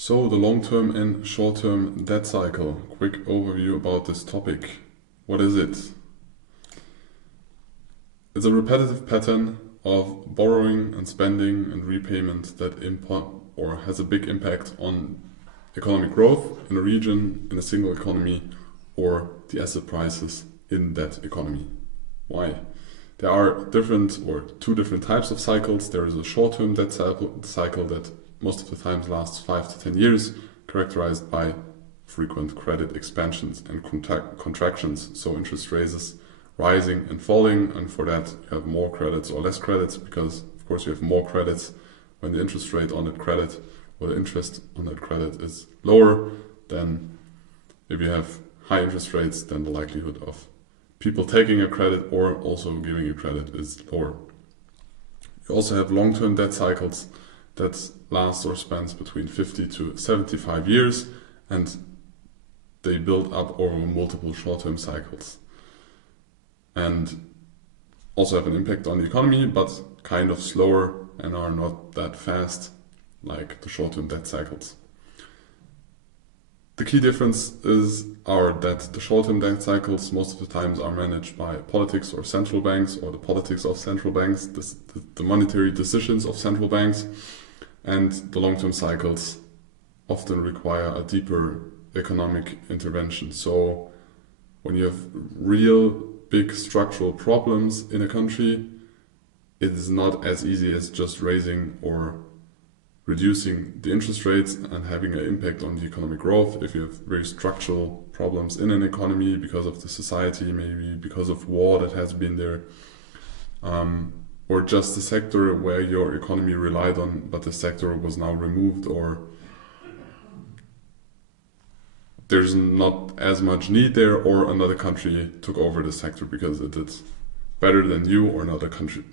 So, the long-term and short-term debt cycle. Quick overview about this topic. What is it? It's a repetitive pattern of borrowing and spending and repayment that has a big impact on economic growth in a region, in a single economy, or the asset prices in that economy. Why? There are two different types of cycles. There is a short-term debt cycle that most of the time lasts 5 to 10 years, characterized by frequent credit expansions and contractions. So interest rates rising and falling, and for that you have more credits or less credits, because of course you have more credits when the interest rate on that credit or the interest on that credit is lower. Then if you have high interest rates, then the likelihood of people taking a credit or also giving a credit is lower. You also have long-term debt cycles that last or spans between 50 to 75 years, and they build up over multiple short-term cycles and also have an impact on the economy, but kind of slower and are not that fast like the short-term debt cycles. The key difference is that the short-term debt cycles most of the times are managed by politics or central banks, or the politics of central banks, the monetary decisions of central banks, and the long-term cycles often require a deeper economic intervention. So when you have real big structural problems in a country, it is not as easy as just raising or reducing the interest rates and having an impact on the economic growth. If you have very structural problems in an economy because of the society, maybe because of war that has been there, or just the sector where your economy relied on, but the sector was now removed, or there's not as much need there, or another country took over the sector because it did better than you, or another economy,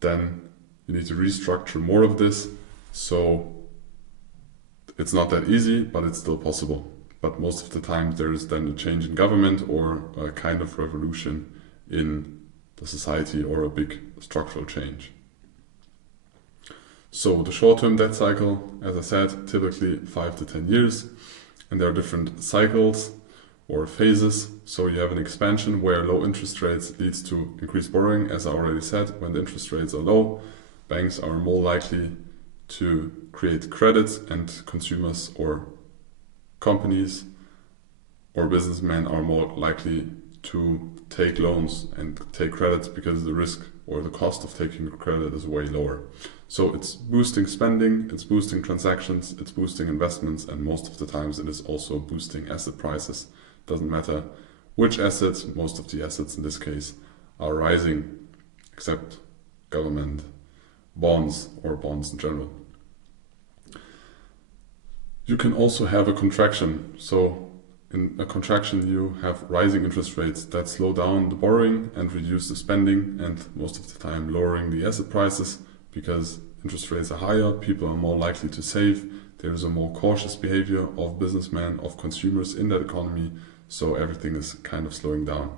then you need to restructure more of this. So it's not that easy, but it's still possible. But most of the time there's then a change in government or a kind of revolution in the society or a big structural change. So the short-term debt cycle, as I said, typically 5 to 10 years, and there are different cycles or phases. So you have an expansion where low interest rates leads to increased borrowing. As I already said, when the interest rates are low, banks are more likely to create credits, and consumers or companies or businessmen are more likely to take loans and take credits because the risk or the cost of taking credit is way lower. So it's boosting spending, it's boosting transactions, it's boosting investments, and most of the times it is also boosting asset prices. Doesn't matter which assets, most of the assets in this case are rising, except government bonds or bonds in general. You can also have a contraction. So in a contraction, you have rising interest rates that slow down the borrowing and reduce the spending, and most of the time lowering the asset prices, because interest rates are higher, people are more likely to save, there is a more cautious behavior of businessmen, of consumers in that economy, so everything is kind of slowing down.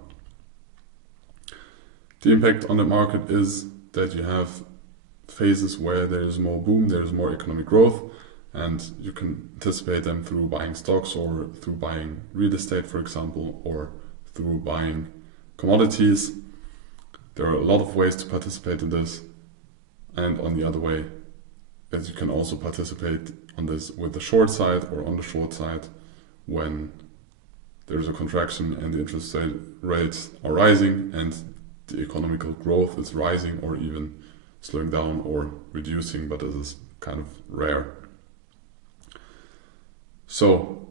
The impact on the market is that you have phases where there is more boom, there is more economic growth, and you can anticipate them through buying stocks or through buying real estate, for example, or through buying commodities. There are a lot of ways to participate in this. And on the other way, that you can also participate on this with the short side or on the short side when there's a contraction and the interest rates are rising and the economical growth is rising or even slowing down or reducing, but this is kind of rare. So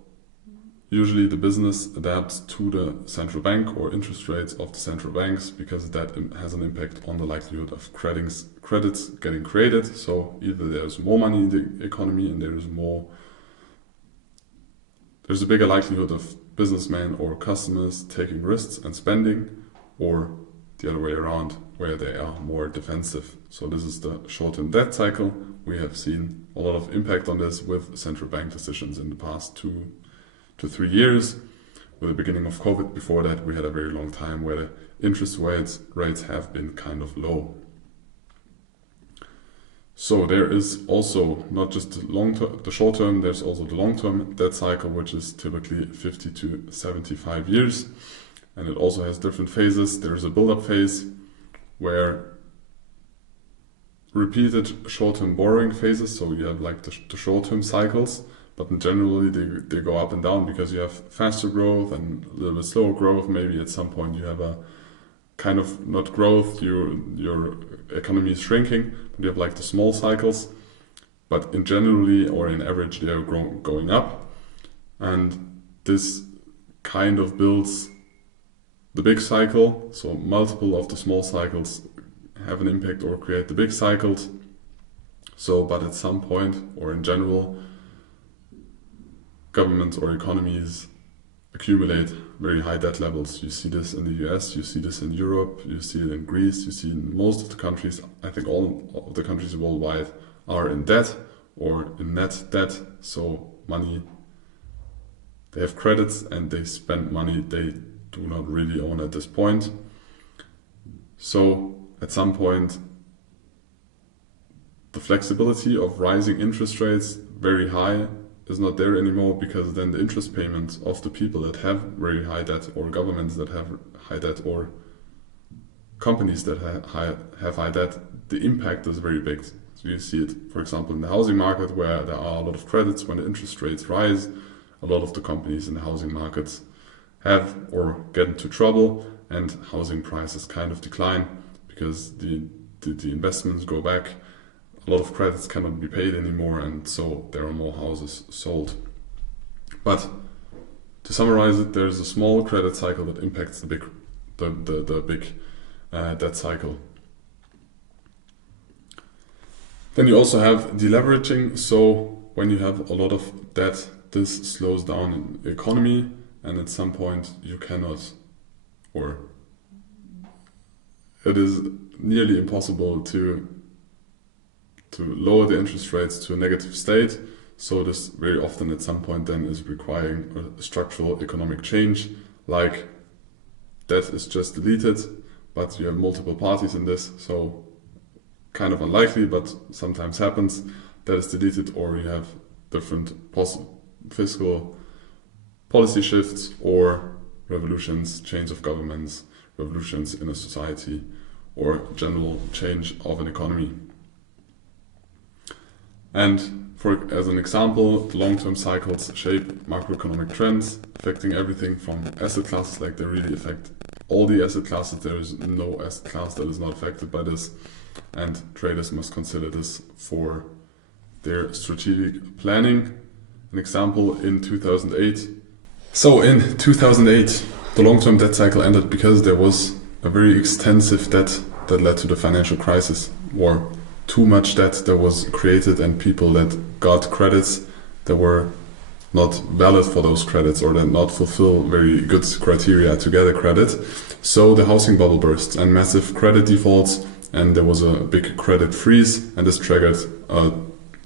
usually the business adapts to the central bank or interest rates of the central banks, because that has an impact on the likelihood of credits getting created. So either there's more money in the economy and there's a bigger likelihood of businessmen or customers taking risks and spending, or the other way around, where they are more defensive. So this is the short-term debt cycle. We have seen a lot of impact on this with central bank decisions in the past 2 to 3 years. With the beginning of COVID, before that we had a very long time where the interest rates have been kind of low. So there is also not just the short term, there's also the long term debt cycle, which is typically 50 to 75 years. And it also has different phases. There's a build-up phase where repeated short-term borrowing phases, so you have like the short-term cycles, but generally they go up and down because you have faster growth and a little bit slower growth. Maybe at some point you have a kind of not growth, your economy is shrinking, but you have like the small cycles. But in generally or in average they are going up, and this kind of builds the big cycle. So multiple of the small cycles have an impact or create the big cycles. So, but at some point or in general, governments or economies accumulate very high debt levels. You see this in the US, you see this in Europe, you see it in Greece, you see in most of the countries. I think all of the countries worldwide are in debt or in net debt. So money, they have credits and they spend money they do not really own at this point. So at some point, the flexibility of rising interest rates very high is not there anymore, because then the interest payments of the people that have very high debt, or governments that have high debt, or companies that have high debt, the impact is very big. So you see it, for example, in the housing market, where there are a lot of credits. When the interest rates rise, a lot of the companies in the housing markets have or get into trouble, and housing prices kind of decline because the investments go back. A lot of credits cannot be paid anymore, and so there are more houses sold. But to summarize it, there's a small credit cycle that impacts the big debt cycle. Then you also have deleveraging. So when you have a lot of debt, this slows down the economy, and at some point you cannot, or it is nearly impossible to lower the interest rates to a negative state. So this very often at some point then is requiring a structural economic change, like debt is just deleted, but you have multiple parties in this, so kind of unlikely, but sometimes happens, that is deleted, or you have different fiscal policy shifts or revolutions, change of governments, revolutions in a society, or general change of an economy. And as an example, the long-term cycles shape macroeconomic trends, affecting everything from asset classes, like they really affect all the asset classes. There is no asset class that is not affected by this, and traders must consider this for their strategic planning. An example in 2008. So in 2008, the long-term debt cycle ended because there was a very extensive debt that led to the financial crisis, or too much debt that was created, and people that got credits that were not valid for those credits, or that not fulfill very good criteria to get a credit. So the housing bubble burst and massive credit defaults, and there was a big credit freeze, and this triggered a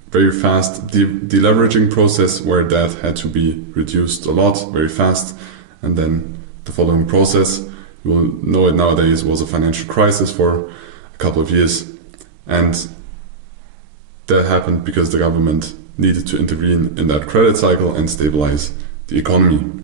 very fast deleveraging process where debt had to be reduced a lot very fast. And then the following process, you will know it nowadays, was a financial crisis for a couple of years. And that happened because the government needed to intervene in that credit cycle and stabilize the economy.